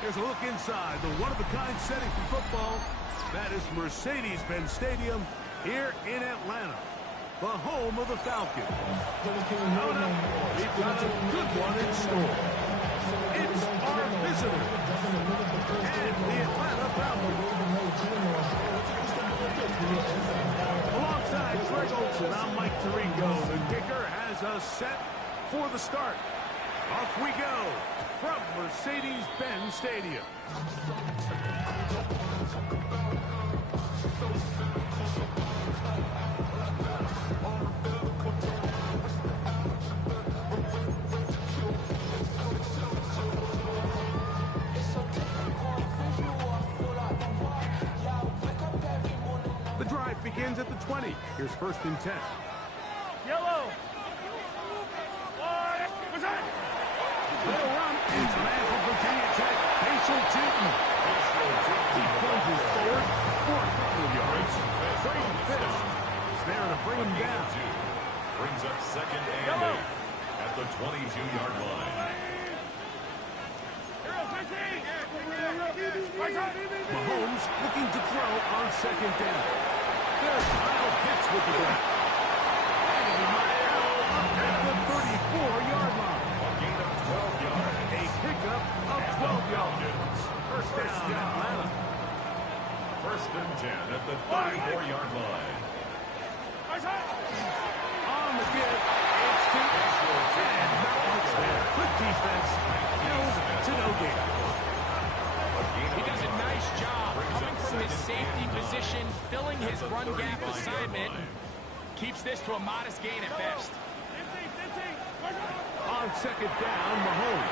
Here's a look inside the one-of-a-kind setting for football. That is Mercedes-Benz Stadium here in Atlanta, the home of the Falcons. Coming up, we've got a good one in store. It's our visitors and the Atlanta Falcons. Alongside Greg Olson, I'm Mike Tirico. The kicker has us set for the start. Off we go from Mercedes-Benz Stadium. The drive begins at the 20. Here's 1st and 10. Yellow. Little run. It's a man from Virginia Tech, Patient Cheaton. He plunges forward for a couple of yards. Braden Fisk is there to bring him down. Brings up 2nd and 8 at the 22-yard line. Mahomes looking to throw on 2nd down. There's Kyle Pitts with the grab. And he might up at the 34-yard line. A gain of 12 yards. A pickup of 12 yards. First down, Atlanta. 1st and 10 at the 34-yard line. On the give, it's to and not much there. Good defense. Kills to no gain. He does a nice job coming from his safety position, filling his run gap assignment. Keeps this to a modest gain at best. On 2nd down, Mahomes.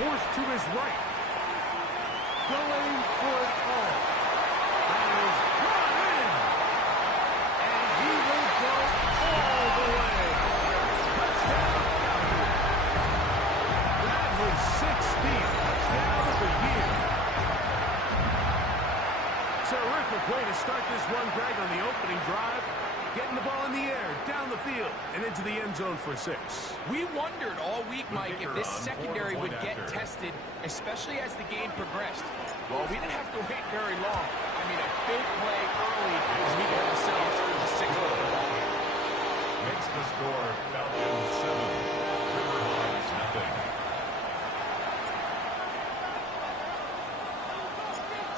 Forced to his right. Going for it all. That is brought in. And he will go all the way. Touchdown, Falcons. That was 16th touchdown of the year. Terrific way to start this one, Greg, on the opening drive. Getting the ball in the air, down the field, and into the end zone for 6. We wondered all week, Mike, if this secondary would get tested, especially as the game progressed. Well, we didn't have to wait very long. I mean, a big play early as we get ourselves a 6th overall. Makes the score Falcons 7, Riverhawks nothing.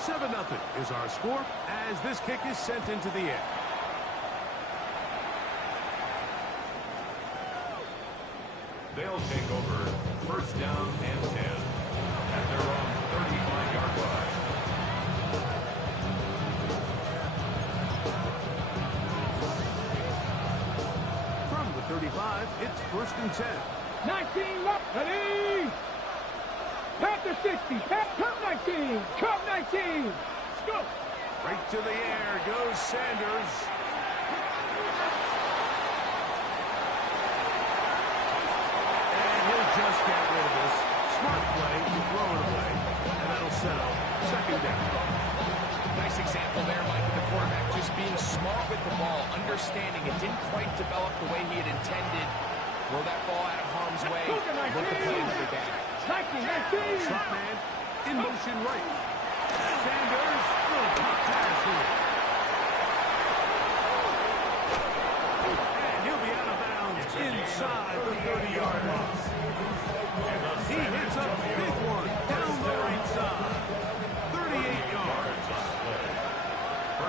7-0 is our score as this kick is sent into the air. They'll take over 1st down and 10 at their own 35-yard line. From the 35, it's 1st and 10. 19 left. Ready. Panther 60. Come 19. Come 19. Let's go. Right to the air goes Sanders. Just get rid of this. Smart play to throw it away, and that'll set up 2nd down. Nice example there, Mike, of the quarterback just being smart with the ball, understanding it didn't quite develop the way he had intended. Throw that ball out of harm's way, look to play another down. 19. Slot man in motion right. Sanders will pop pass here. And he'll be out of bounds inside the 30-yard line. He hits a big one down the right side. 38 yards.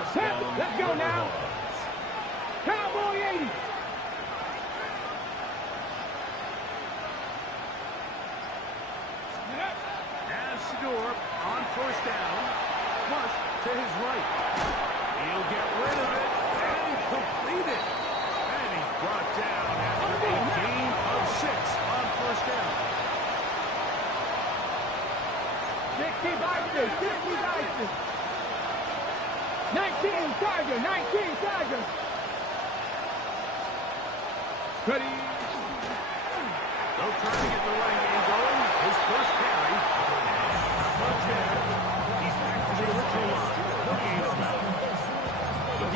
Let's go now. Cowboy 80. As Shador on 1st down. Flush to his right. He'll get rid of it and complete it. And he's brought down after a gain of 6 on 1st down. 60 Vikings. 60 Vikings. 19 Tiger. 19 Tiger. Ready. They'll try to get the running game going. His 1st carry. Much there. He's back to the original line. No gain on that.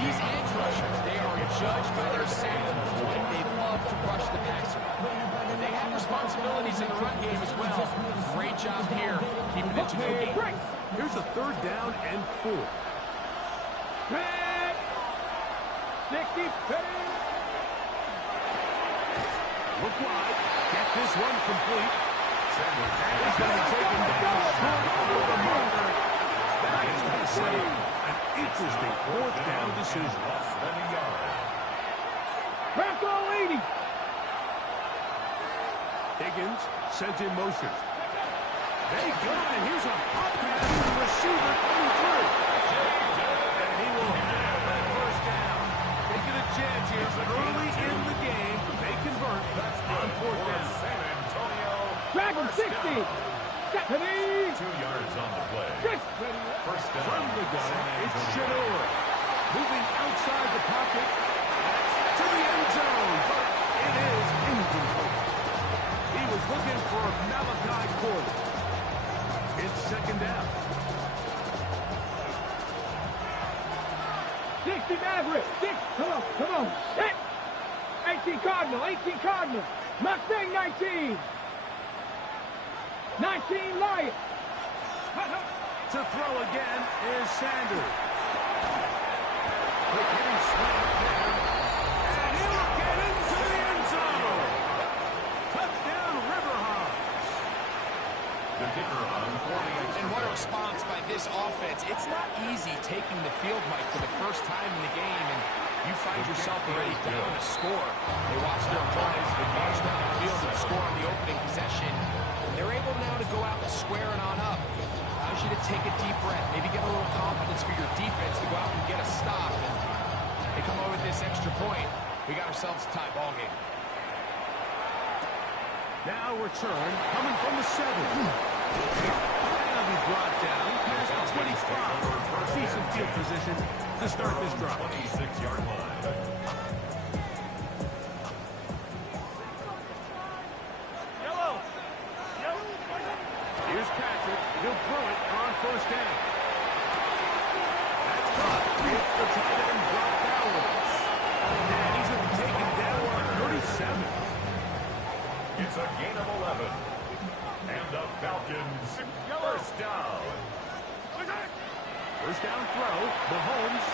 These edge rushers, they are judged by their sack. They love to rush the passer. But they have responsibilities in the run game as well. Great job here, keeping to no gain. Here's a 3rd down and 4. Red. 60. Look wide. Get this one complete. And he's going to take him down short over the marker. That is going to say an interesting 4th down decision. Back all 80. Higgins sent in motion. They go, and here's a pop pass to the receiver coming through. And he will have that 1st down. Taking a chance here early in the game. They convert. That's on 4th down. Drag him 60. Stephanie. 2 yards on the play. First down. From the gun, it's Shador. Moving outside the pocket. To the end zone, but it is incomplete. He was looking for Malachi Corley. It's 2nd down. 60 Maverick. 6. Come on. 18 Cardinal. Mustang 19. 19 Lion. To throw again is Sanders. Quick hitting slant there. And he'll get into the end zone. Touchdown, River Hogs. The kicker on 48. And what a response by this offense. It's not easy taking the field, Mike, for the first time in the game, and you find yourself already down a score. They watch their opponents march down the field and score on the opening possession. And they're able now to go out and square it on up. Allows you to take a deep breath, maybe get a little confidence for your defense to go out and get a stop. And they come over with this extra point. We got ourselves a tie ball game. Now return coming from the 7. That'll be brought down past the 25. Decent field position to start this drive. 26-yard line. Here's Patrick. He'll throw it on 1st down. That's caught. It's the tight end, Brock Bowers. And he's going to be taken down on 37. It's a gain of 11. And the Falcons, 1st down. 1st down throw. Mahomes.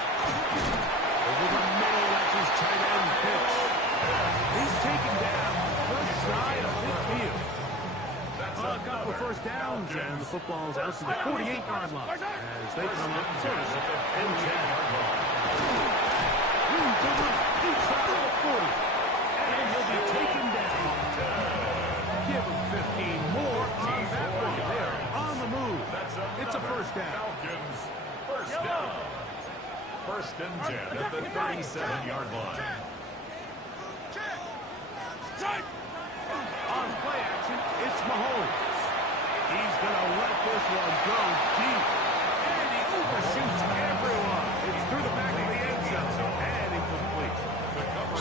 Over the middle, that's his tight end pitch. He's taken down just shy of midfield. A couple of 1st downs, and the football's out to the 48-yard line as they come up 1st and 10. Room to the inside of the 40. And he'll be taken down. Give him 15 more on that one. They're on the move. It's a 1st down. Falcons, 1st down. 1st and 10 at the 37-yard line. On play action, it's Mahomes. He's going to let this one go deep. And he overshoots everyone. It's through the back of the end zone and incomplete.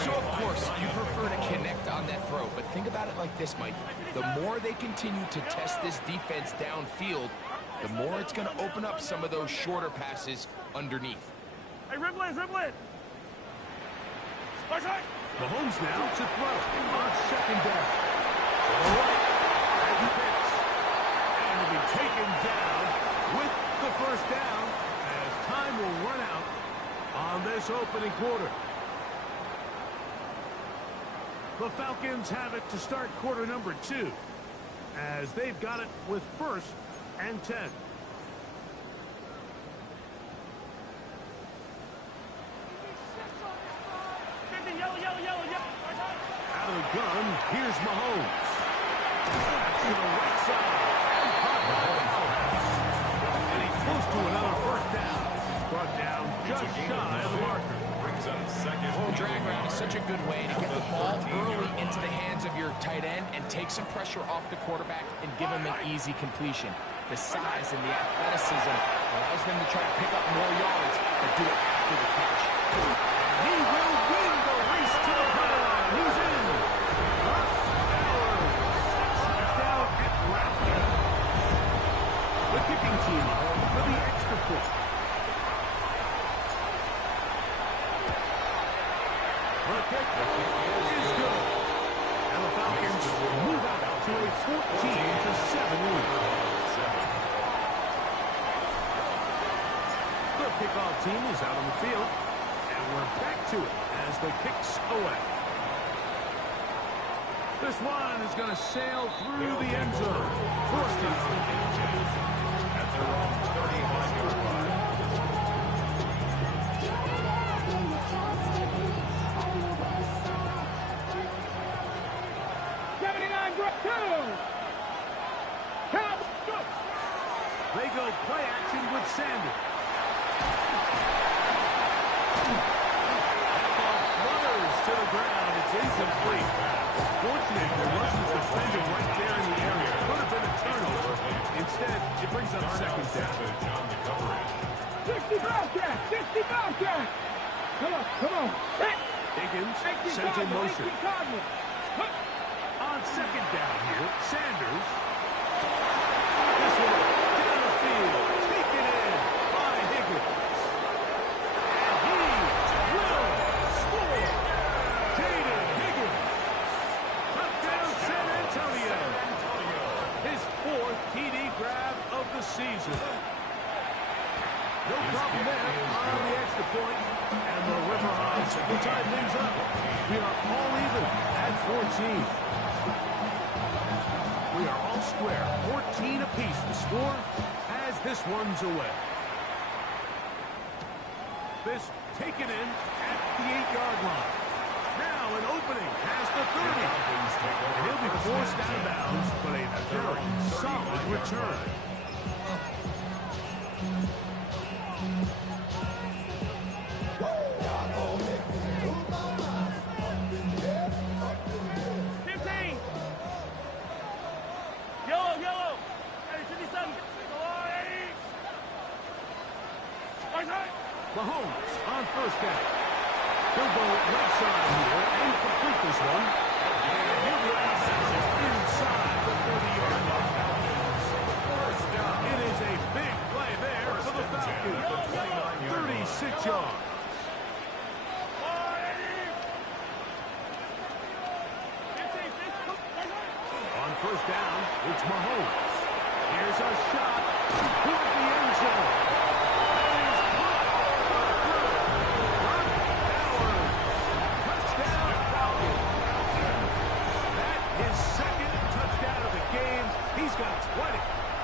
So, of course, you prefer to connect on that throw, but think about it like this, Mike. The more they continue to test this defense downfield, the more it's going to open up some of those shorter passes underneath. Hey, ribble it. Mahomes now to throw on 2nd down. Right, and he picks. And will be taken down with the 1st down as time will run out on this opening quarter. The Falcons have it to start quarter number 2 as they've got it with 1st and 10. Out of the gun, here's Mahomes. To the right side. And he's close to another 1st down. Brought down just shy of the marker. Brings up 2nd. Drag route is such a good way to get the ball early into the hands of your tight end and take some pressure off the quarterback and give him an easy completion. The size and the athleticism allows them to try to pick up more yards, but do it after the catch. He will win the race to the goal line. He's in. Brock Bowers. Touchdown at Bradley. The kicking team for the extra point. The kick is good. And the Falcons move out to a 14-7 lead. kickoff team is out on the field. And we're back to it as the kick's away. This one is going to sail through the end zone. First down and 10 at their own 35-yard line. They go play action with Sanders. That ball flutters to the ground. It's incomplete. Fortunate there wasn't a defender right there in the area. It could have been a turnover. Instead, it brings up second down. 60 Bobcat! 60 Bobcat! Come on. Higgins sent in motion. On second down here, Sanders. This one down the field. Taken in by Higgins. And he will score. Jaden Higgins. Touchdown San Antonio. His fourth TD grab of the season. No problem there on the extra point. And the River Hogs will tie things up. We are all even at 14. We are all square. 14 apiece. The score as this one's away. This taken in at the 8-yard line. Now an opening past the 30. And he'll be forced out of bounds, but a very solid return. Mahomes on first down. He'll go left side here and complete this one. And he'll be inside the 30-yard line. First down. It is a big play there for the Falcons. 36 yards. On first down, it's Mahomes. Here's a shot toward the end zone. He's got 20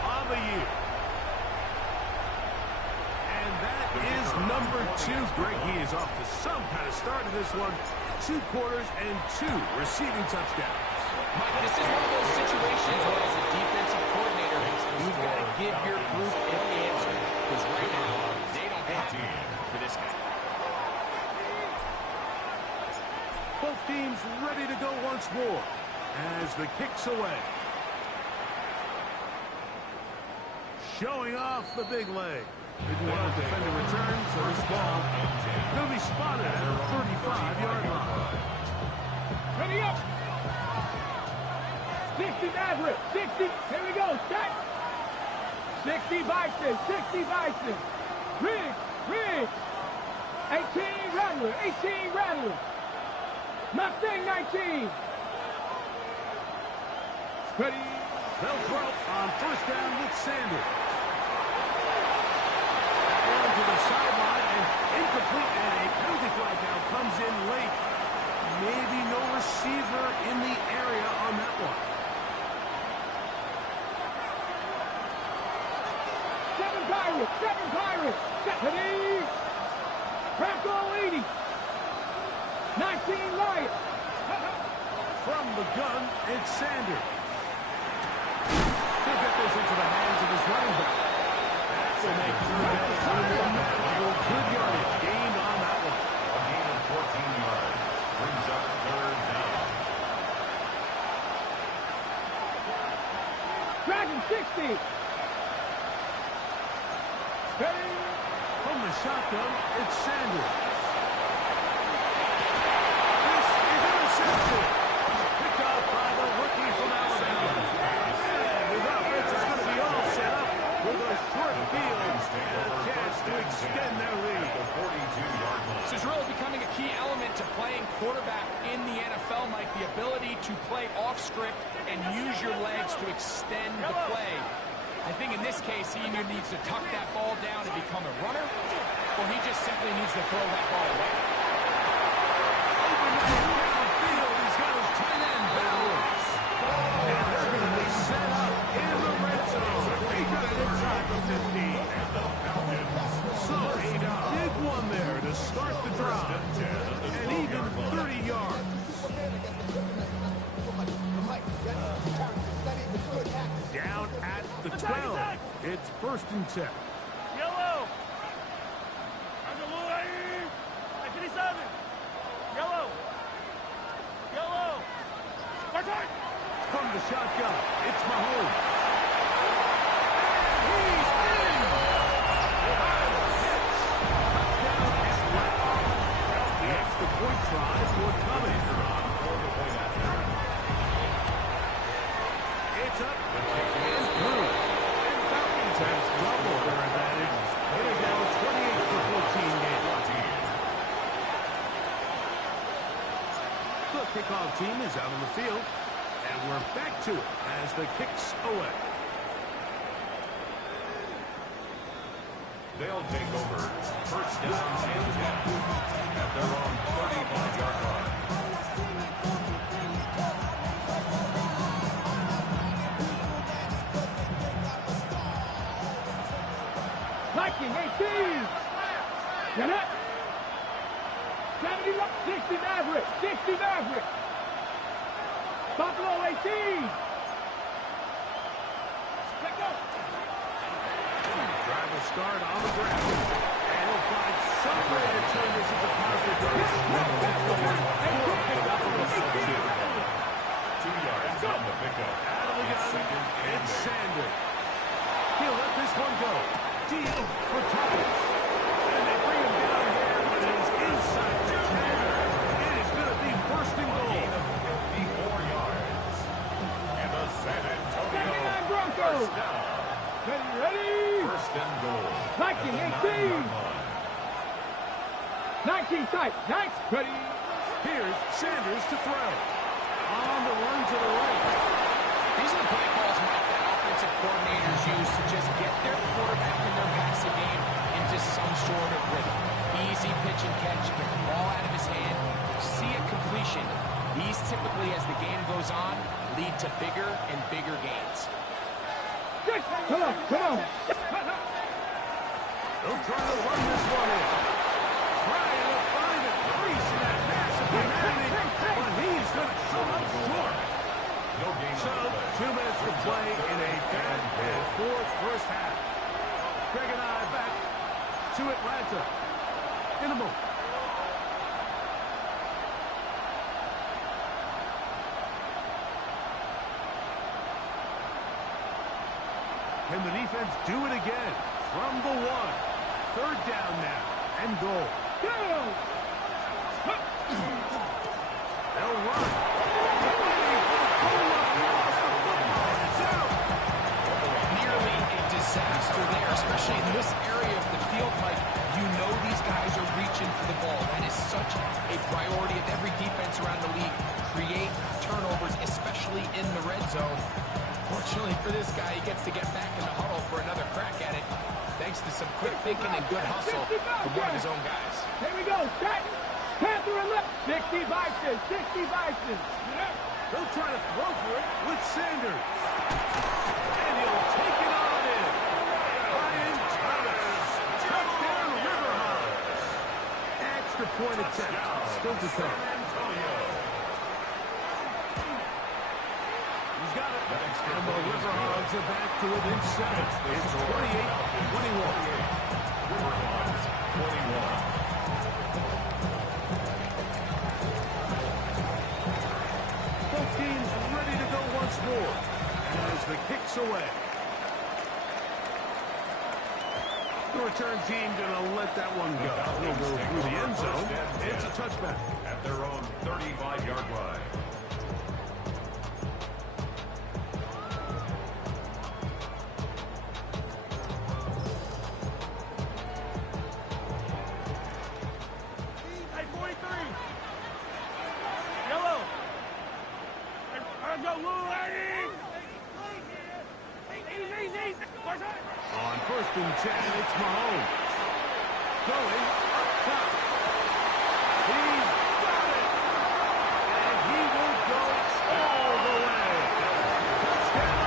on the year. And that is number 2. Greg, he is off to some kind of start in this one. 2 quarters and 2 receiving touchdowns. Mike, this is one of those situations where as a defensive coordinator, you've got to give your group an answer. Because right now, they don't have to for this guy. Both teams ready to go once more as the kick's away. Showing off the big leg. Didn't want to defend a return, so this ball will be spotted at a 35-yard line. Ready up. 60 Maverick. 60. Here we go. Set. 60 Bison. 60 Bison. Riggs. 18 Rattler. 18 Rattler. Mustang 19. Ready. They'll throw on first down with Sanders. To the sideline and incomplete, and a penalty flag now comes in late. Maybe no receiver in the area on that one. 7 Pirates. Stephanie. Crackle 80. 19 Lions. From the gun, it's Sanders. He'll get this into the hands of his running back. Will make good yardage gained on that one. A gain of 14 yards brings up third down. Dragon 60. Ready. From the shotgun, it's Sanders. This is intercepted. Picked off by the rookie from Alabama. And his offense is going to be all set up with a short field and a chance to extend their lead. This is really becoming a key element to playing quarterback in the NFL, Mike, the ability to play off script and use your legs to extend the play. I think in this case, he either needs to tuck that ball down and become a runner, Well, he just simply needs to throw that ball away. Open downfield. He's got his tight end balance. And they're going to be set up in the red zone. They got it inside the 50. So a big one there to start the drive. And even 30 yards. Down at the 12. It's 1st and 10. Yellow. Yellow. Yellow. From the shotgun, it's Mahomes. He's in. Touchdown Atlanta. The extra point try forthcoming. It's up and through. And Falcons have doubled their advantage. It is now a 28-14 game. The kickoff team is out on the field, and we're back to it as the kick's away. They'll take over 1st down and 10 at their own 35-yard line. Viking 18. Get up. 70, 60 Maverick. 60 Maverick. Buffalo 18. Let go. Drive will start on the ground, and he'll find some way to turn this into positive. 2 yards on the pickup. Out of the gun, it's Sanders. He'll let this one go. Deep for Thomas. And they bring him down there, but it is inside the 10. It is going to be 1st and goal. 54 yards. And the San Antonio 79 Broncos. first down. Ready? 1st and goal. Viking 18. 19 tight. Nice. Ready? Here's Sanders to throw. On the run to the right. These are the play calls, Mike, that offensive coordinators use to just get their quarterback and their passing game into some sort of rhythm. Easy pitch and catch, get the ball out of his hand, see a completion. These typically, as the game goes on, lead to bigger and bigger gains. Come on. Come on. They'll try to run this one in. Trying to find a crease in that massive humanity, but he's going to come up short. No game. So, 2 minutes to play in a back-and-forth first half. Greg and I back to Atlanta in a moment. Can the defense do it again? From the 1. 3rd down now and goal. They'll run. Nearly a disaster there, especially in this area of the field, Mike. You know these guys are reaching for the ball. That is such a priority of every defense around the league. Create turnovers, especially in the red zone. Fortunately for this guy, he gets to get back in the huddle for another crack at it, thanks to some quick thinking and good hustle from one of his own guys. Here we go. Set. Panther and left. 60 Bison. 60 Bison. They'll try to throw for it with Sanders. And he'll take it on in. Ryan Thomas. Touchdown, River Hogs. Extra point attempt. Still to come. He's got it. And the River Hogs are back to within 7. It's 28-21. River Hogs, 21. Both teams ready to go once more as the kick's away. The return team going to let that one go. He'll go through the end zone. It's a touchback. At their own 35-yard line. On 1st and 10, it's Mahomes. going up top. He's got it. And he will go all the way. Touchdown.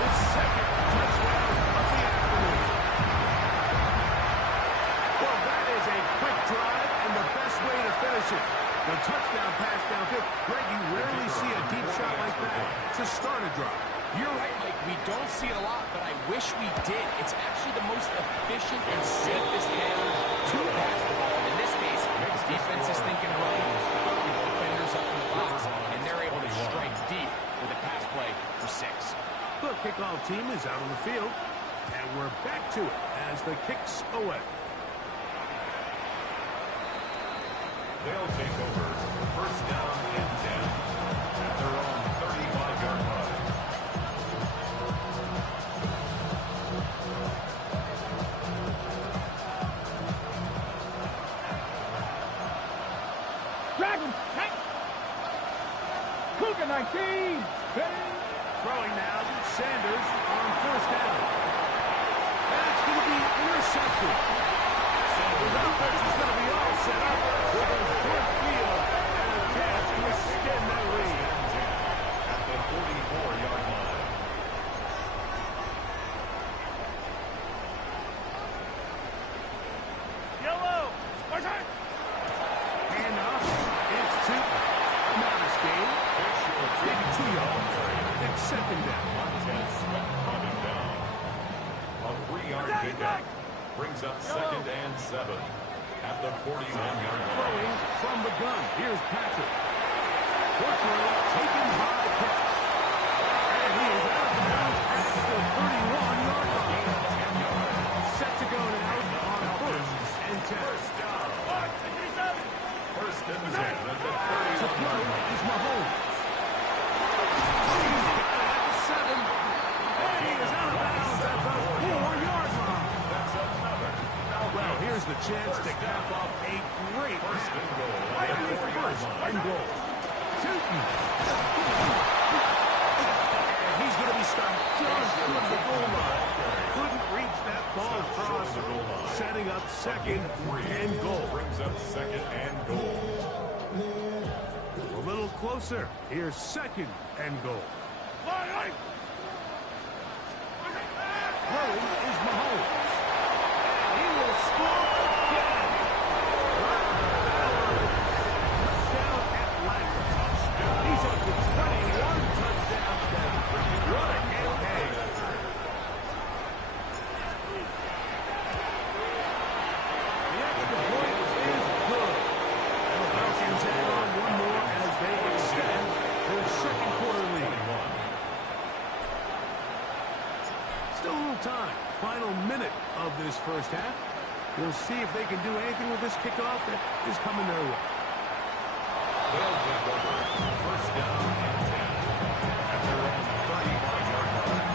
His second touchdown of the afternoon. Well, that is a quick drive and the best way to finish it. The touchdown pass downfield. Greg, you rarely see a deep shot like that to start a drive. You're right, Mike. We don't see it a lot, but I wish we did. It's actually the most efficient and safest manner to pass the ball. In this case, the defense is thinking run, with defenders up in the box, and they're able to strike deep with a pass play for 6. The kickoff team is out on the field, and we're back to it as the kick's away. They'll take over first down and 10 at their own 35-yard line. Dragon, Cougar 19. Throwing now, Sanders on first down. That's going to be intercepted. Sanders' offense is going to be all set up with a short field and a chance to extend that lead. At the 44-yard line. Yellow. And off, it's to modest gain. Maybe 2 yards. It's second down. Montez Sweat coming down. A 3-yard pickup brings up second and 7 at the 41-yard line. Throwing from the gun. Here's Patrick. Worker taken by Pitts. And he is out of bounds at the 31-yard line. Set to go now on first and 10. First down. First and 10 at the To 30-yard throw line. is Mahomes. He's got it at the 7. And he is out of bounds at the 4-yard line. That's another. Well, here's the chance to cap off a great First and goal. right At the at the 4-yard first line. and goal. Tootin. And he's going to be stopped just short of the goal line. Couldn't reach that ball across, setting up second and goal. Brings up second and goal. A little closer. Here's second and goal. Throwing is Mahomes. And he will score again. Touchdown Atlanta. He's up to 21 touchdowns now. What a campaign. The extra point is good. And the Falcons add on one more as they extend their second quarter lead. Still a little time. Final minute of this first half. We'll see if they can do anything with this kickoff that is coming their way. They'll take over first down and 10 at their own 35-yard line.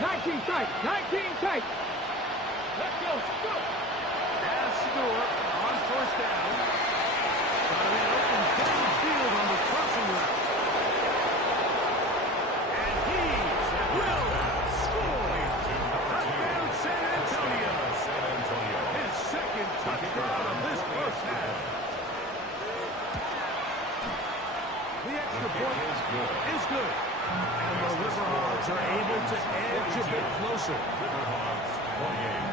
19 tight. 19 tight. Let's go. Go. As Stewart on first down. Got an open downfield on the crossing route. And he will score. Touchdown San Antonio. San Antonio. His second touchdown of this first half. The extra point Is good. is good. And the Riverhawks are able to edge a bit closer. Riverhawks 28.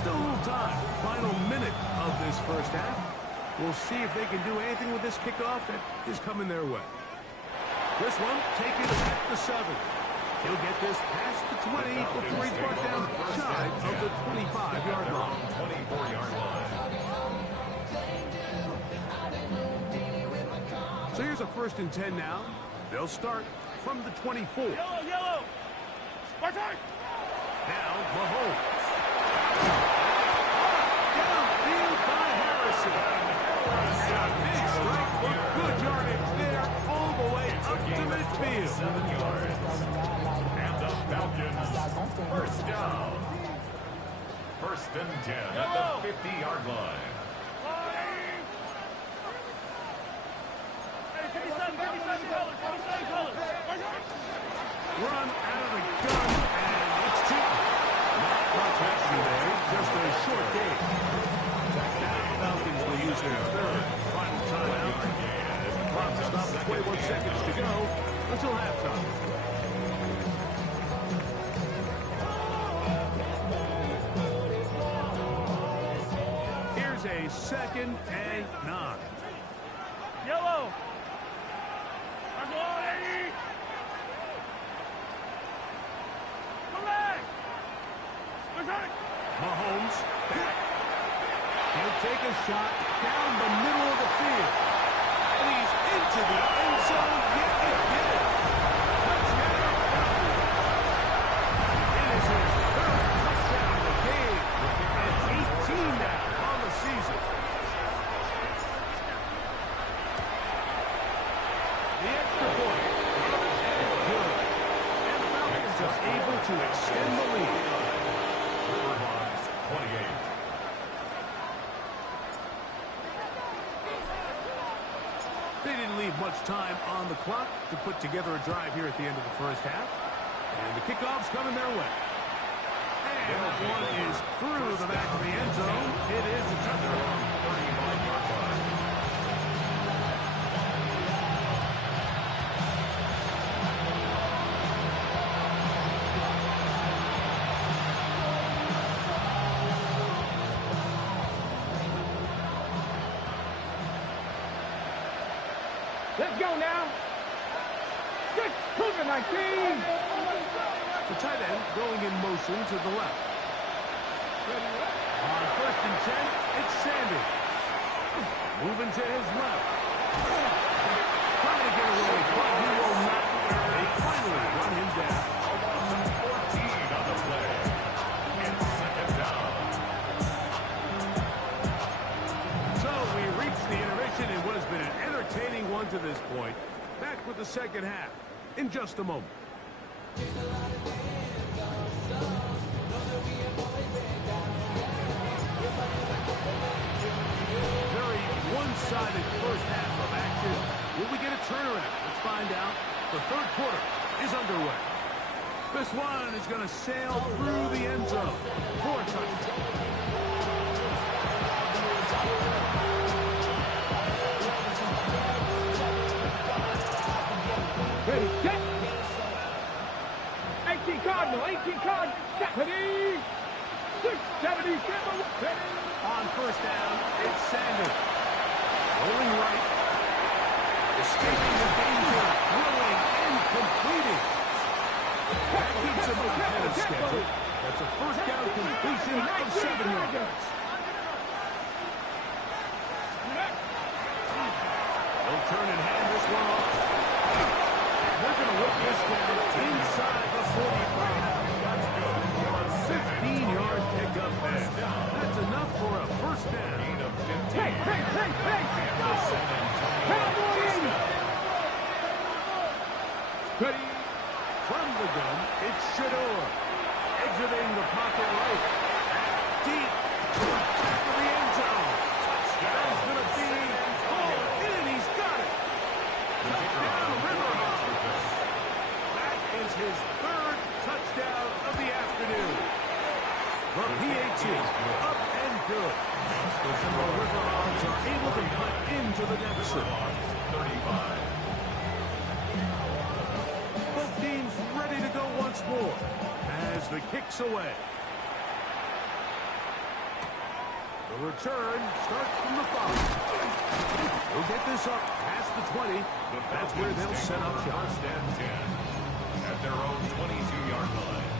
Still a little time. Final minute of this first half. We'll see if they can do anything with this kickoff that is coming their way. This one taken at the 7. He'll get this past the 20 before he's brought down shy of the 25-yard line. 24-yard line. So here's a first and 10 now. They'll start from the 24. Yellow. Now Mahomes. Downfield by Harrison. And a big strike for good yardage there all the way up to midfield. 7 yards. And the Falcons first down. First and 10 at the 50-yard line. Run out of the gun, and it's two. Not much action there, just a short game. Now the Falcons will use their third final timeout. As the clock stops at 21 seconds to go until halftime. Here's a 2nd and 9. Yellow. Mahomes back. He'll take a shot down the middle of the field. And he's into the end zone yet again. Touchdown, Falcons. It is his third touchdown of the game. And 18 now on the season. The extra point. And good. And the Falcons are able to extend the lead. Hogs 28. They didn't leave much time on the clock to put together a drive here at the end of the first half. And the kickoff's coming their way. And that one is through the back of the end zone. It is a touchdown. 35-yard line. Let's go now. Good Cougar 19. The tight end going in motion to the left. On 1st and 10, it's Sanders. Moving to his left. Trying to get away, but he will not. They finally run him down. 14 on the play. And 2nd down. So we reach the intermission in what has been an entertaining one to this point. Back with the second half in just a moment. Very one-sided first half of action. Will we get a turnaround? Let's find out. The third quarter is underway. This one is going to sail through the end zone for a touchdown. Ready, set. 18 Cardinal, 18 Cardinal. Ready. 677. Ready. On 1st down, it's Sanders. Rolling right. Escaping the danger. Throwing and completing. That keeps him ahead of schedule. That's a 1st down completion of 7 yards. They'll turn and hand this one off. They're going to whip this down inside the 45. That's good. 15-yard pickup there. That's enough for a 1st down. Gain of 15. Hey. And the San Antonio Cowboys. first down. Ready. From the gun, it's Shador. Exiting the pocket right. Deep. Back of the end zone. That's going to be hauled in. He's got it. Touchdown, River Hogs. That is his 3rd touchdown of the afternoon. The PAT up and good. The River Hogs are able to cut into the deficit. 35. Both teams ready to go once more as the kick's away. The return starts from the 5. They'll get this up past the 20. That's where they'll set up shop. 1st and 10 at their own 22-yard line.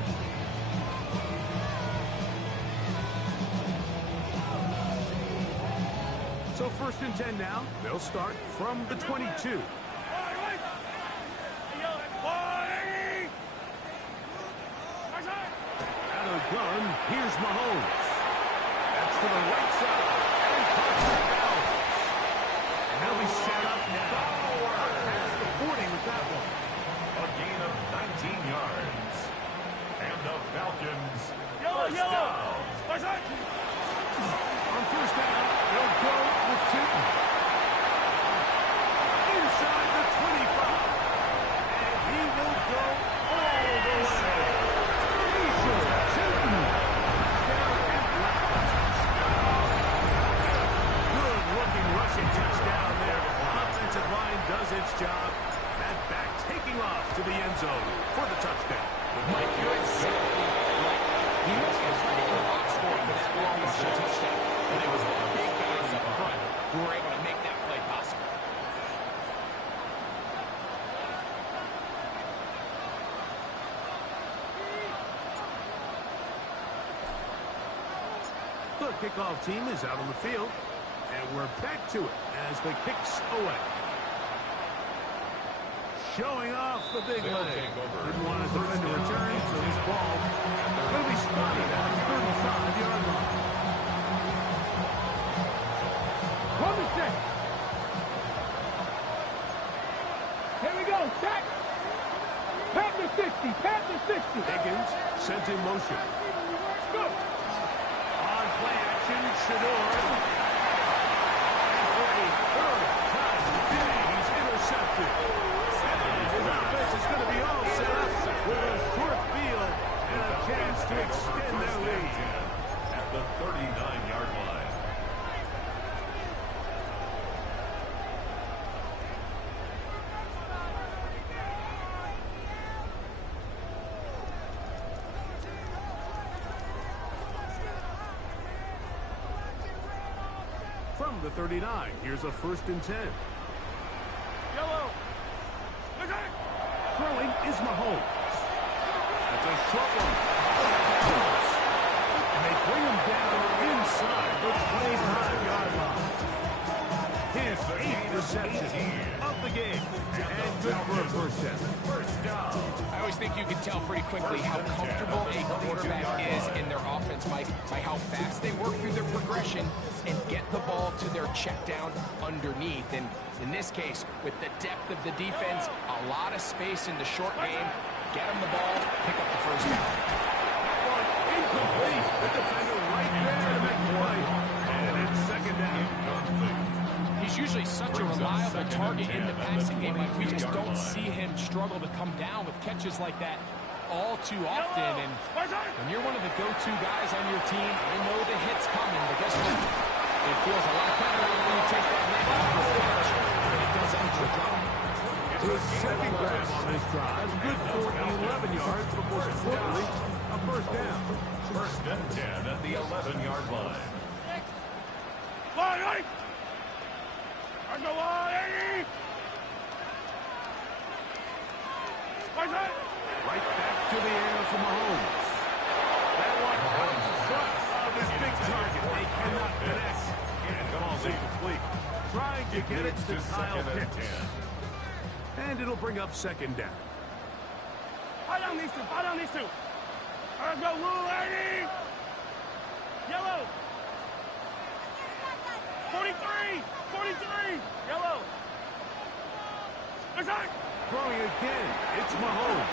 So 1st and 10 now. They'll start from the 22. Out of the gun, here's Mahomes. That's to the right side. And touchdown. And they'll be set up now. Past the 40 with that one. A gain of 19 yards. And the Falcons first Yellow. down. On 1st down, they'll go with two. Inside the The kickoff team is out on the field, and we're back to it as the kicks away. Showing off the big leg. Didn't want to defend a return, so this ball will be spotted at the 35-yard line. Hold the set. Here we go, set. Pat the 60, pat the 60. Higgins sent in motion. Go. On play action, Shador. And for a third time today, he's intercepted. His offense is going to be all set up with a short field and a chance to extend their lead. At the 39-yard line. From the 39, here's a 1st and 10. Yellow. Throwing is Mahomes. That's a short one. And they bring him down inside the 25-yard line. His 8th reception of the game. And good for a first down. I always think you can tell pretty quickly how comfortable a quarterback is in their offense, Mike, by how fast they work through their progression and get the ball to their check down underneath. And in this case, with the depth of the defense, a lot of space in the short game, get them the ball, pick up the first down. That one incomplete. The defender right there to make the play. And it's 2nd down. He's usually such a reliable target in the passing game, Mike. We just don't see him struggle to come down with catches like that all too often. And when you're one of the go-to guys on your team, I know the hit's coming, but guess what? It feels a lot better when you take that hit off the catch. It does extra job. His second grab on this drive. Good for 11 yards, but most importantly, a first down. 1st and 10 at the 11-yard line. Line, I go on, 80. Right back to the air for Mahomes. That one out in front of his big target. They cannot connect. And it falls incomplete. Trying to get it to Kyle Pitts. And it'll bring up 2nd down. Fight on these two. Let's go, Rule 80. Yellow. 43. Yellow. Throwing again. It's Mahomes.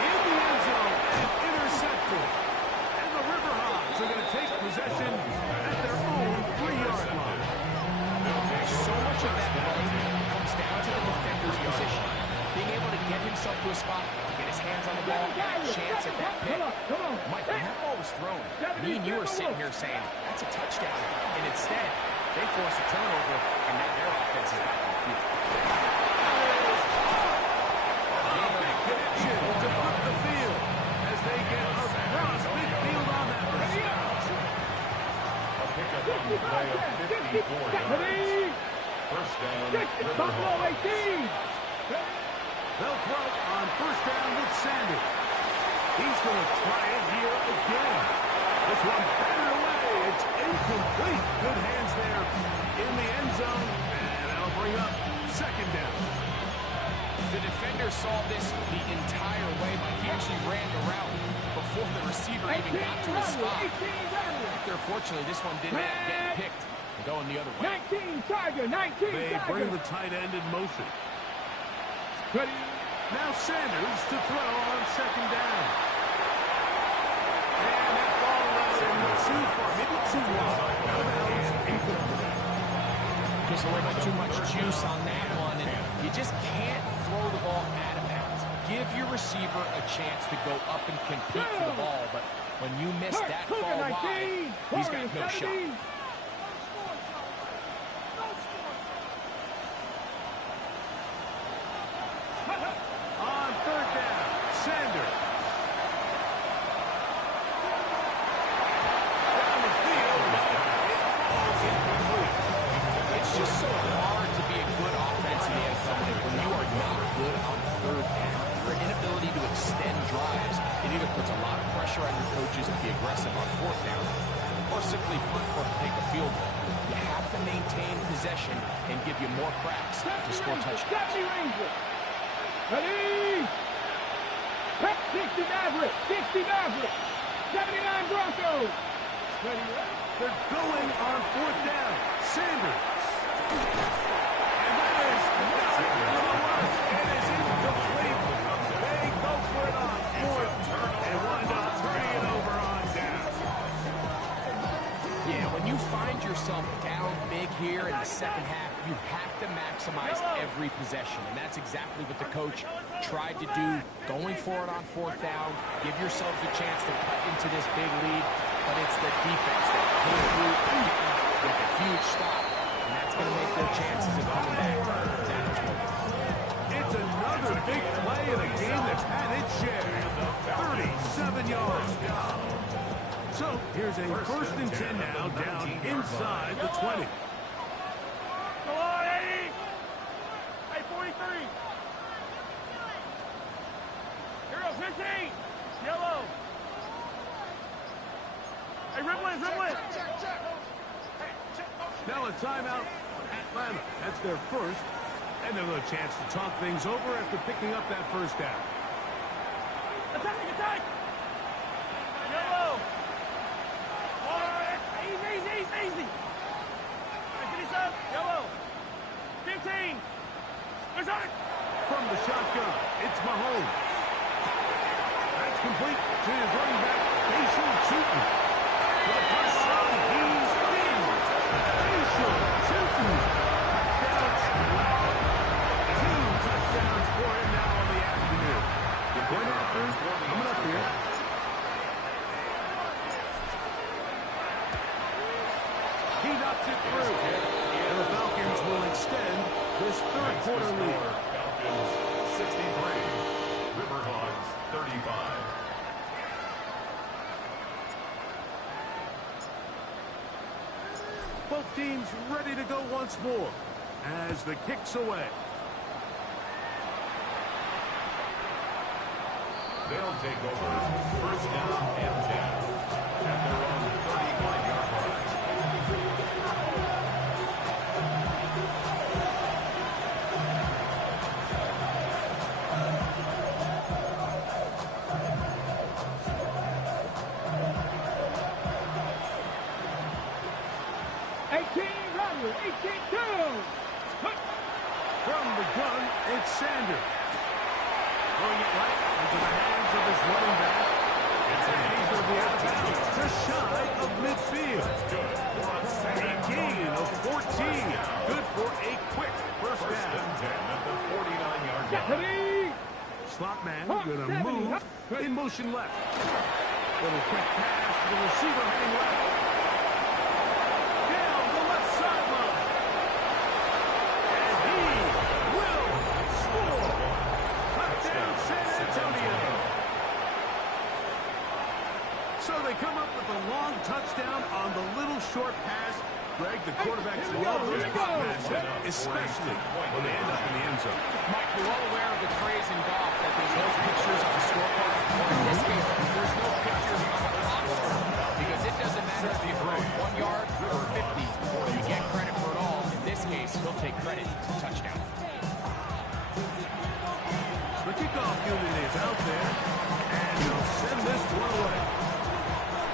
In the end zone and intercepted. And the River Hogs are going to take possession at their own 3-yard line. So much of that play comes down to the defender's position. Being able to get himself to a spot, to get his hands on the ball, have a chance at that pick. Mike, when that ball was thrown, me and you were sitting here saying, that's a touchdown. And instead, they force a turnover, and now their offense is back on the field. Connection to flip the field as they get across midfield on that one. A pickup on the play of 54 yards. First down, River Hogs. They'll throw on first down with Sanders. He's going to try it here again. This one batted away. It's incomplete. Good hands there in the end zone. And that'll bring up 2nd down. The defender saw this the entire way, Mike. He actually ran the route before the receiver even got to his spot. Fortunately, this one didn't get picked and going the other way. 19 Tiger. They bring the tight end in motion. Ready. Now Sanders to throw on 2nd down. And that ball is too far, maybe too wide. Out of bounds, incomplete. Just a little bit too much juice on that one, and you just can't throw the ball out of bounds. Give your receiver a chance to go up and compete for the ball, but when you miss that ball wide, he's got no shot. On 3rd down, Sanders. Down the field. It's just so hard to be a good offense in the NFL when you are not good on 3rd down. Your inability to extend drives, it either puts a lot of pressure on your coaches to be aggressive on 4th down, or basically punt or take a field goal. You have to maintain possession and give you more cracks to score touchdowns. 70 Rangers. Ready? 60 Mavericks. 60 Mavericks. 79 Broncos. Ready? They're going on fourth down. Sanders. And that is not going to work. It is incomplete. They go for it on fourth and wind up turning it over on down. Yeah, when you find yourself down big here in the second half, you have to maximize every possession, and that's exactly what the coach tried to do, going for it on fourth down. Give yourselves a chance to cut into this big lead, but it's the defense that came through with a huge stop, and that's going to make their chances of coming back that much more. It's another big play in a game that's had its share. 37 yards. So here's a first and 10 now, down inside the 20. Go on, Eddie. Hey, 43. Here goes 15. Yellow. Hey, Ripley, Ripley. Now a timeout, Atlanta. That's their first. And another chance to talk things over after picking up that first down. Attack, attack. Yellow. Easy, easy, easy. Finish up. Yellow. 15. Reserve. From the shotgun, it's Mahomes. That's complete to his running back, A716. For the first shot, he's in. A716. Touchdown. 2 touchdowns for him now on the afternoon. The point after coming up here. He knocks it through. And the Falcons will extend this third quarter lead. Falcons 63. River Hogs 35. Both teams ready to go once more as the kick's away. They'll take over first down and 10 at their own 35-yard line. From the gun, it's Sanders. Throwing it right into the hands of his running back. And he's going to be out of bounds just shy of midfield. A gain of 14. Good for a quick first First down. and 10 at the 49-yard line. Ready? Slot man going to move in motion left. Little quick pass to the receiver heading left. Down the left sideline. And he will score. Touchdown San Antonio. So they come up with a long touchdown on the little short pass. Greg, the quarterbacks love those punt passes, especially when they end up in the end zone. Mike, you're all aware of the phrase in golf that there's no pictures on the scoreboard. In this case, there's no pictures on the box score because it doesn't matter if you throw 1 yard or 50. You get credit for it all. In this case, he'll take credit for touchdown. The kickoff unit is out there, and they'll send this one away.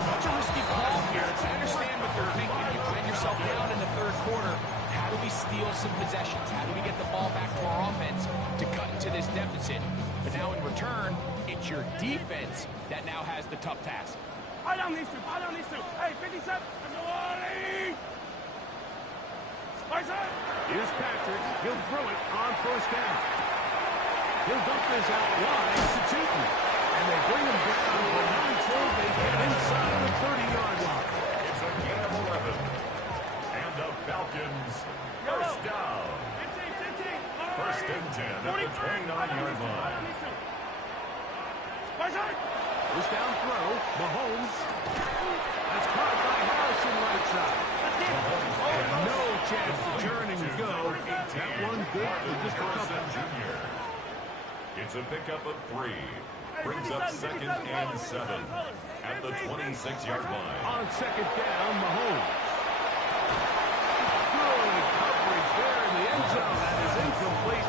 It's a risky call here. I understand what they're thinking. You find yourself down in the third quarter. How do we steal some possessions? How do we get the ball back to our offense to cut into this deficit? But now in return, it's your defense that now has the tough task. I don't need to. I don't need to. Hey, 57. Here's Patrick. He'll throw it on first down. He'll dump this out wide to Tootin. And they bring him down, but not until they get inside the 30-yard line. It's a gain of 11. And the Falcons first down. 15. First and 10 at the 29-yard line. First down throw, Mahomes. That's caught by Harrison right side. And no chance to turn and go. That one good for just a couple. Jr. It's a pickup of 3. Brings up second and 7 at the 26-yard line. On second down, Mahomes. Good coverage there in the end zone. That is incomplete.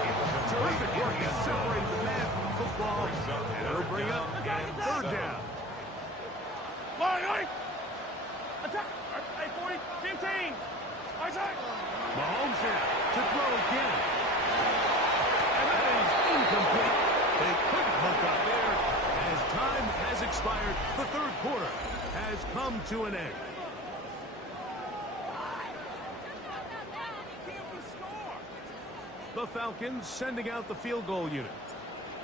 Terrific work to separate the man from the football. And it'll bring up third down. Attack! 40, 15! Mahomes here to throw again. And that is incomplete. They couldn't hook up there. As time has expired, the third quarter has come to an end. The Falcons sending out the field goal unit.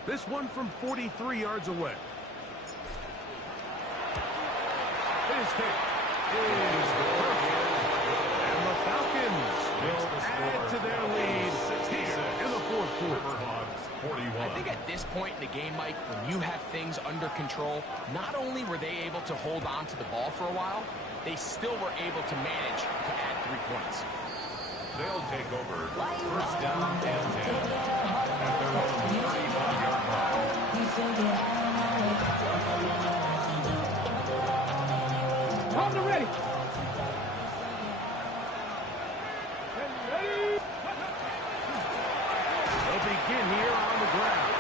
This one from 43 yards away. His kick is perfect. And the Falcons will add to their lead here in the fourth quarter. I think at this point in the game, Mike, when you have things under control, not only were they able to hold on to the ball for a while, they still were able to manage to add 3 points. They'll take over first down and 10 at their own 35-yard line. Hold it ready. They'll begin here on the ground.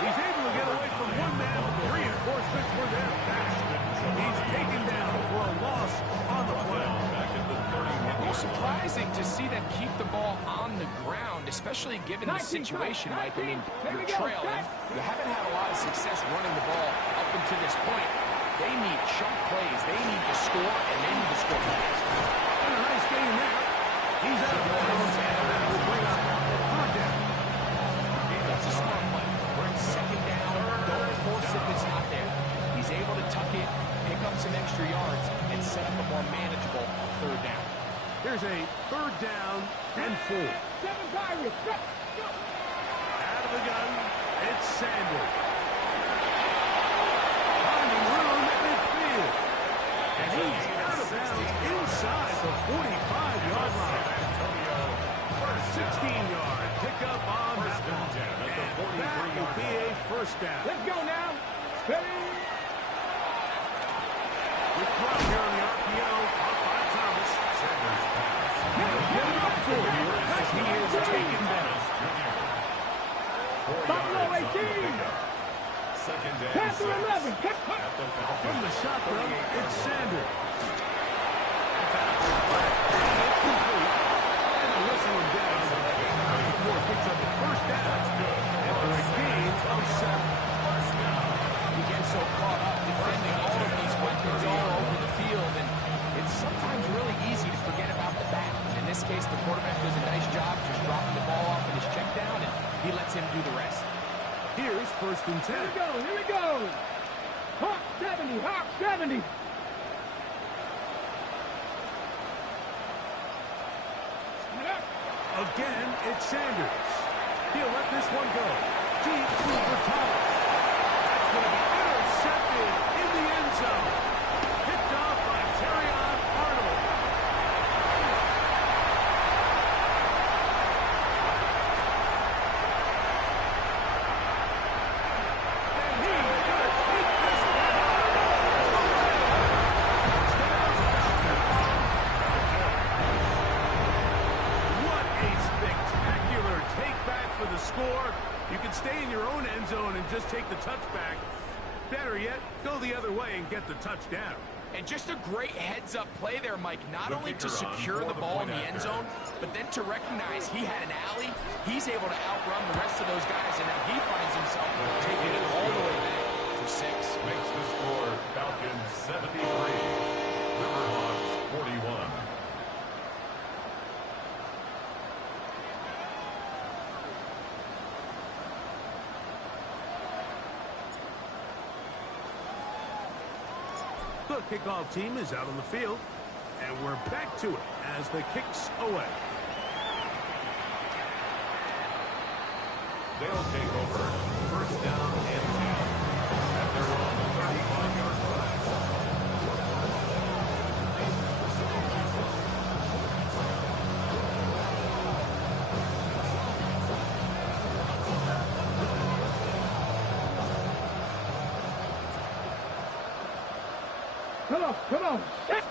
He's able to get away from one man, but the reinforcements were there fast. He's taken down for a loss on the play. Back at the 31. Well, surprising to see them keep the ball on the ground, especially given the situation, Mike. I mean, you're trailing. You haven't had a lot of success running the ball up until this point. They need chunk plays. They need to score, and they need to score fast. And a nice game there. He's out of bounds, and that will bring up third down. That's a smart play. Second down, don't force if it's not there. He's able to tuck it, pick up some extra yards, and set up a more manageable third down. Here's a third down and 4. Out Out of the gun, it's Sanders. Finding room at midfield. And he's out of bounds inside the 45-yard line. 16-yard pickup on that one. And that will be a first down. Let's go now. Ready? Good throw here on the RPO. Up by Thomas. Sanders pass. Get him up for you as he is taken down. Buffalo 18. Second and Pass 6 to 11. at the From the 50. shotgun, it's Sanders. It's complete. And a whistle him down. Before it picks up the first down. After a gain of 7. You get so caught up defending all of these weapons all over the field, and it's sometimes really easy to forget about the back. And in this case, the quarterback does a nice job just dropping the ball off in his check down, and he lets him do the rest. Here's first and 10. Here we go. Hawk 70, Hawk 70. Again, it's Sanders. He'll let this one go. Deep for Thomas. That's going to be intercepted in the end zone. Picked off by Terrion Arnold. And he's going to take this back. What a spectacular take back for the score. You can stay in your own end zone and just take the touchback. Better yet, go the other way and get the touchdown. And just a great heads-up play there, Mike, not only to secure the ball in the end zone, but then to recognize he had an alley. He's able to outrun the rest of those guys, and now he finds himself taking it all the way back for 6. Makes the score Falcons 73. Riverhawks 41. The kickoff team is out on the field, and we're back to it as the kick's away. They'll take over first down and 10 at their own 35-yard line. Come on, come on.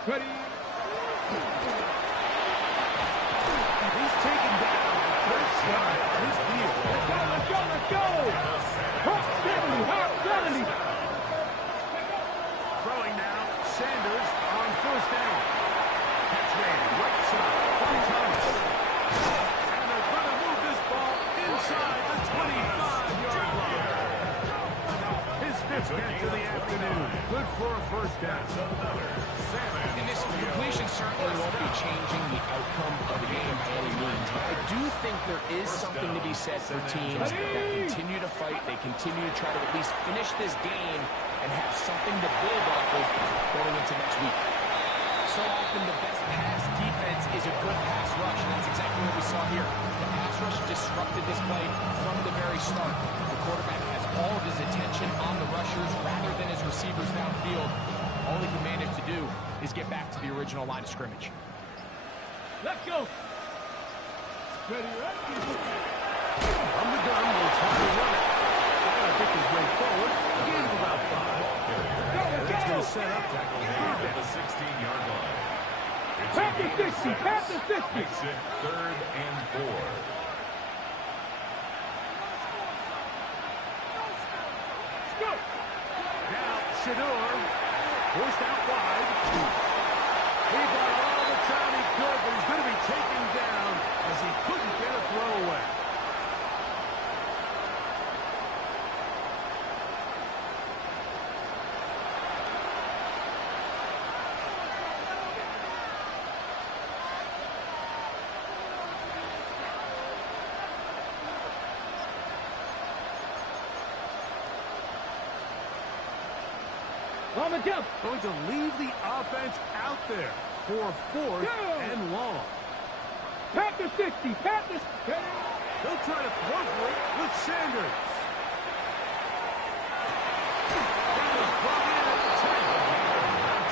Ready. He's taken down the first shot of his field. Let's go, let's go, let's go. Hot 70, hot 70. Throwing now, Sanders on first down. Catch made, right side, by Thomas. And they're going to move this ball inside the 25-yard line. His fifth catch of the afternoon. Good for a first down. And this completion certainly won't be changing the outcome of the game by any means, but I do think there is something to be said for teams that continue to fight. They continue to try to at least finish this game and have something to build off of going into next week. So often the best pass defense is a good pass rush, and that's exactly what we saw here. The pass rush disrupted this play from the very start. The quarterback has all of his attention on the rushers rather than his receivers downfield. All he can manage to do is get back to the original line of scrimmage. Let's go. Ready, ready. From the gun, we'll try to run it. And I think his way forward. A gain of about 5. And that's going to set up At the 16-yard line. Pass the 60, pass the 60. Makes it 3rd and 4. Let's go. now, Shador. Forced out wide. He got all the time he could, but he's going to be taken down as he couldn't get a throw away. On the jump. Going to leave the offense out there for 4th and long. Pat the 60, pat the... They'll try to throw for it with Sanders. That was brought in at the 10.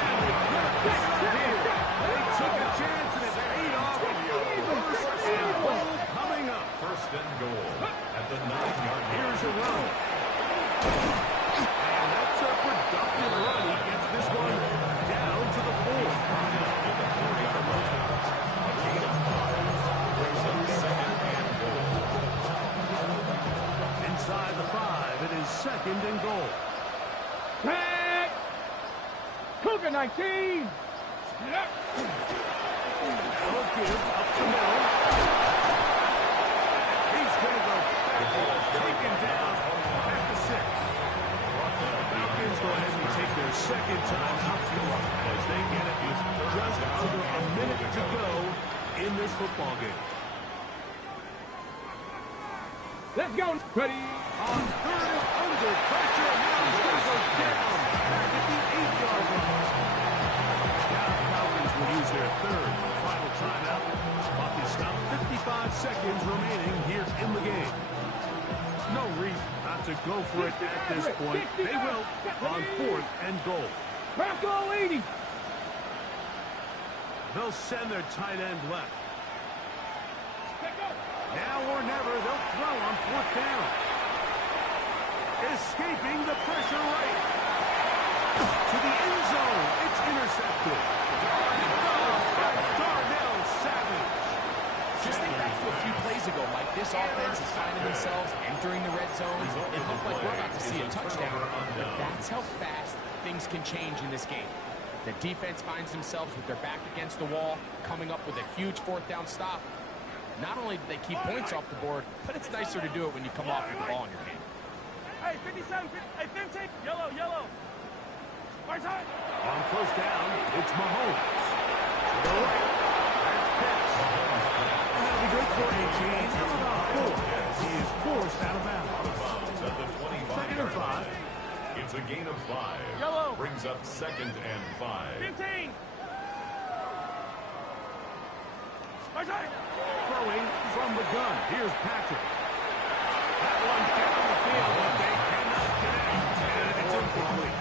And they could have picked it here. They took a chance and it paid off. First and goal coming up. 1st and goal at the 9-yard line. Here's a run. And that's a productive run. He gets this one down to the 4th. Inside the 5, it is 2nd and goal. Pat. Cougar 19. Yep. That'll give up the middle. He's going to go back, taken down at the 6. Falcons go ahead and take their 2nd time out as they get it with just under a minute to go in this football game. Let's go. Ready. On 3rd and under pressure, now he's going to go down back at the 8-yard line. Now the Falcons will use their 3rd final timeout. Clock is stopped. 55 seconds remaining here in the game. No reason not to go for it at this point. They will on 4th and goal. Bronco 80. They'll send their tight end left. Now or never, they'll throw on 4th down. Escaping the pressure right. To the end zone. It's intercepted. Darnell Savage. Just think back to a few plays ago, Mike. This offense is finding themselves entering the red zone. It looked like we're about to see a touchdown, but that's how fast things can change in this game. The defense finds themselves with their back against the wall, coming up with a huge 4th down stop. Not only do they keep points off the board, but it's nicer to do it when you come off with the ball in your hand. Hey, 57, hey, 15, yellow, yellow. Right side. On 1st down, it's Mahomes. To the right. That's Pitts. And that'll be good for a gain of about 4 as he is forced out of bounds. At the 2nd and 5. It's a gain of 5. Yellow. Brings up 2nd and 5. 15. Right side. Throwing from the gun. Here's Patrick. That one down the field, but they cannot connect. And it's incomplete.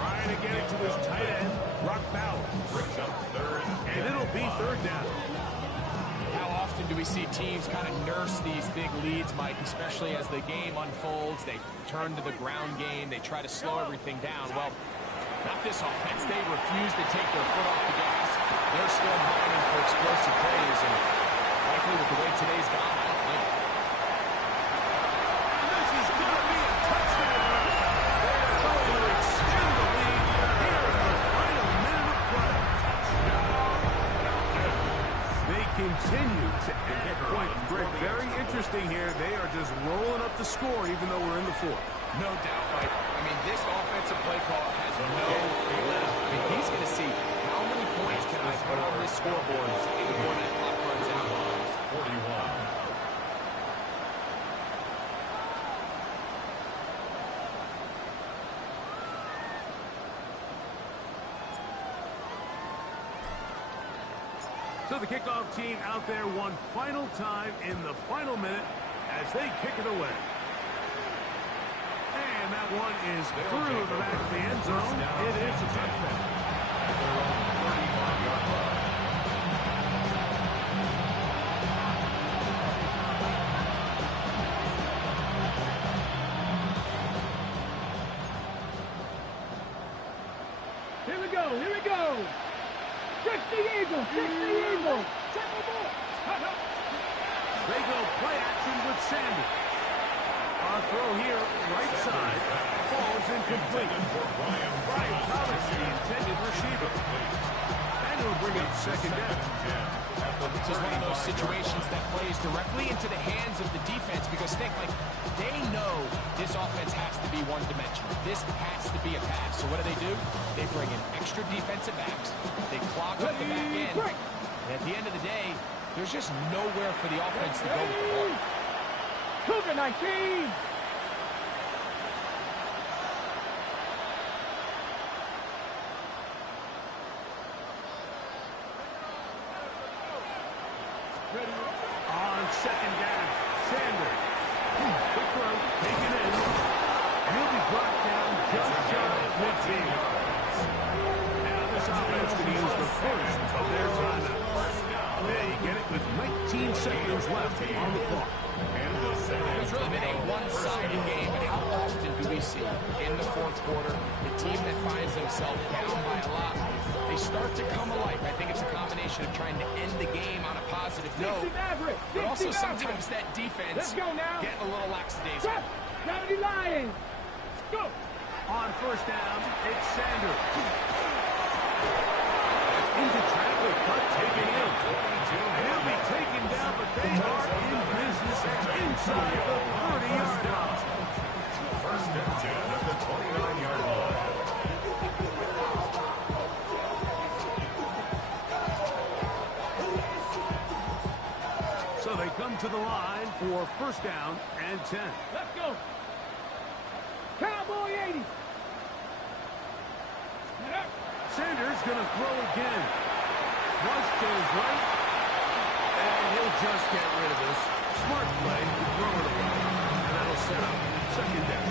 Trying to get it to his tight end, Brock Bowers. Brings up 3rd And it'll be 3rd down. How often do we see teams kind of nurse these big leads, Mike, especially as the game unfolds? They turn to the ground game. They try to slow everything down. Well, Not this offense. They refuse to take their foot off the gas. They're still mining for explosive plays, and frankly, with the way today's gone, I don't blame them. And this is going to be a touchdown. They're going to extend the lead here in the final minute of play. They continue to add points. Greg, very interesting here. They are just rolling up the score, even though we're in the fourth. No doubt, Mike. I mean, this offensive play call has no let up. I mean, he's going to see how many points can I put on this scoreboard before that clock runs out. 41. So the kickoff team out there one final time in the final minute as they kick it away. And that one is through the back of the end zone. It is a touchback. Here we go, here we go. 60 Eagles, 60 Eagles. They go play action with Sanders. Our throw here, right side, falls incomplete. Brian Thomas, the intended receiver. And it'll bring up second down. This is one of those situations that plays directly into the hands of the defense because they know this offense has to be one-dimensional. This has to be a pass. So what do? They bring in extra defensive backs. They clog up the back end. And at the end of the day, there's just nowhere for the offense to go with the ball. Cougar 19. On second down, Sanders. Quick throw, taken in. He'll be brought down just shy of midfield. Now this offense can use the first of their timeouts. They get it with 19 seconds left on the clock. It's really been a one-sided game, but how often do we see in the fourth quarter the team that finds themselves down by a lot, they start to come alive. I think it's a combination of trying to end the game on a positive note, but also sometimes that defense getting a little lackadaisical. Gravity Lions. Go. On first down, it's Sanders. Into traffic, but taken in. He'll be taken down, but they are in business inside the 30-yard line. First and 10 at the 29-yard line. So they come to the line for first down and 10. Let's go. Cowboy 80. Sanders going to throw again. Flush to his right. And he'll just get rid of this. Smart play to throw it away. And that'll set up second down.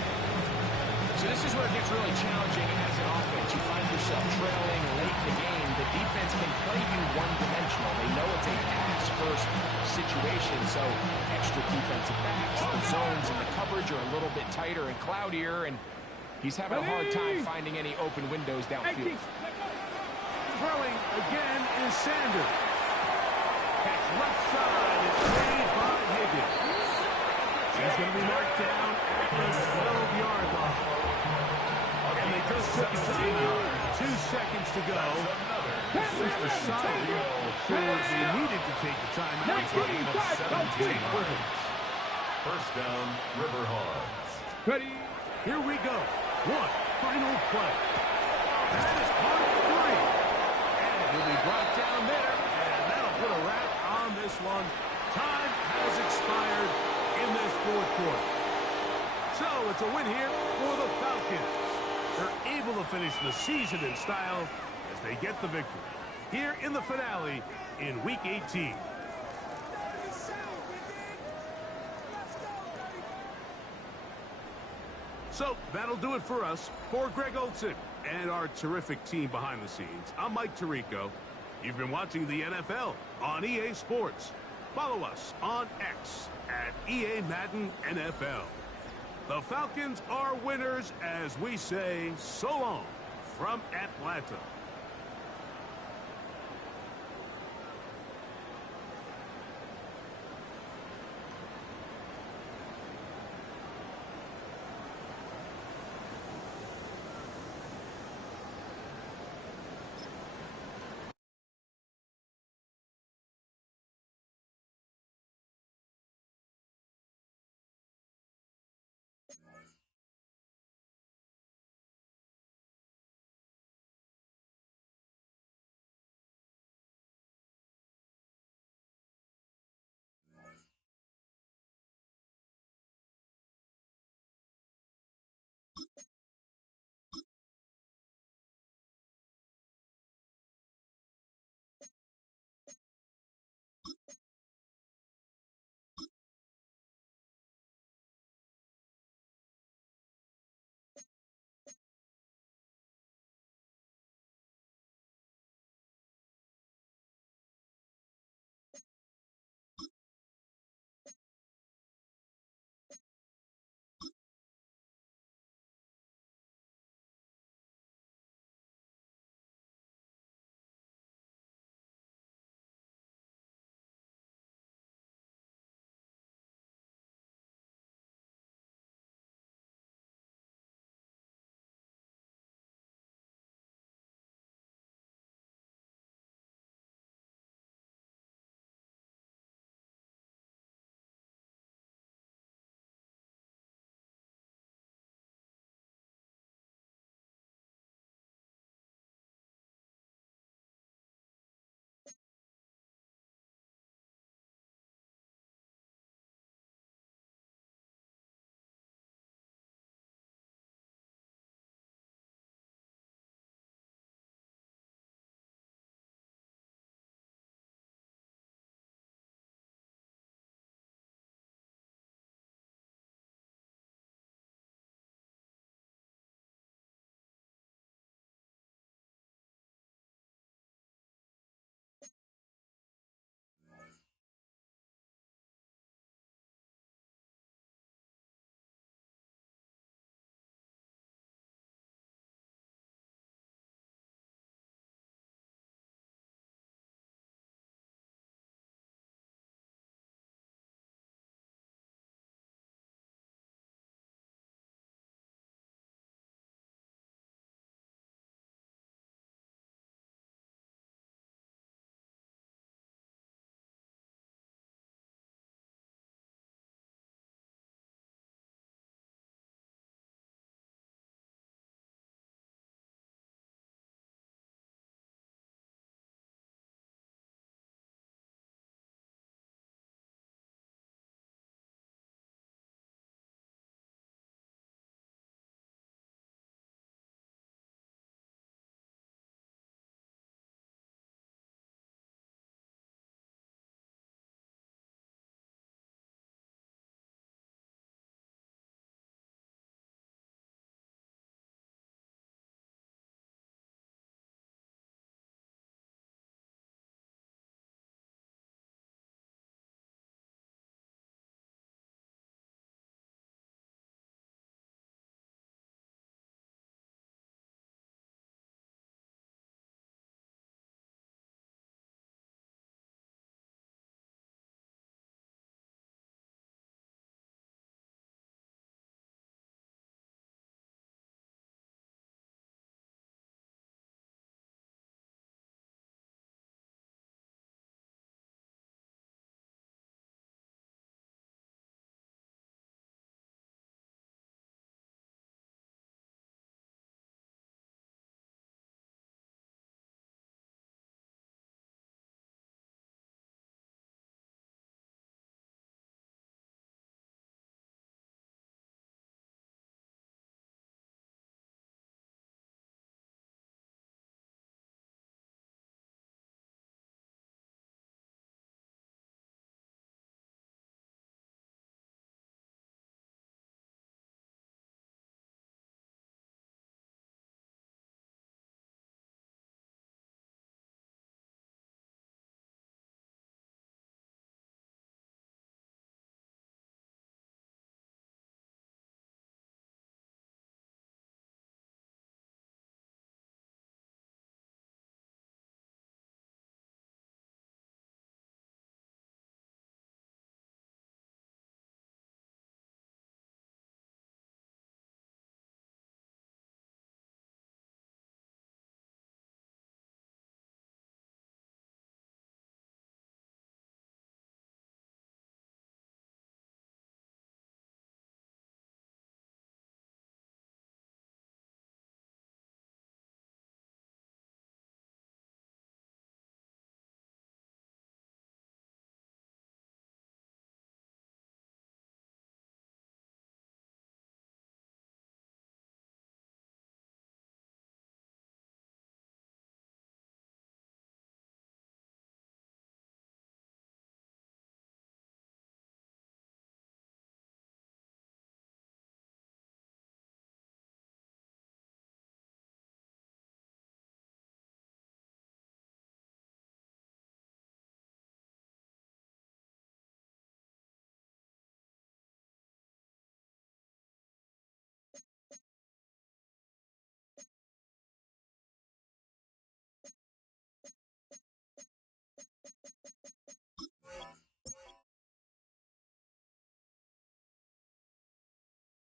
So this is where it gets really challenging as an offense. You find yourself trailing late in the game. The defense can play you one-dimensional. They know it's a pass-first situation, so extra defensive backs, the zones and the coverage are a little bit tighter and cloudier, and he's having a hard time finding any open windows downfield. Throwing again is Sanders. Catch left side is made by Higgins. He's going to be marked down at the 12-yard line. And they just took a timeout. 2 seconds to go. Since the side shows he needed to take the timeout. Take with it. First down, River Hogs. Ready. Here we go. One final play. That is part of 3. And he'll be brought down there. And that'll put a wrap on this one. Time has expired in this fourth quarter. So it's a win here for the Falcons. They're able to finish the season in style as they get the victory here in the finale in Week 18. So that'll do it for us. For Greg Olson and our terrific team behind the scenes, I'm Mike Tirico. You've been watching the NFL on EA Sports. Follow us on X at EA Madden NFL. The Falcons are winners as we say so long from Atlanta.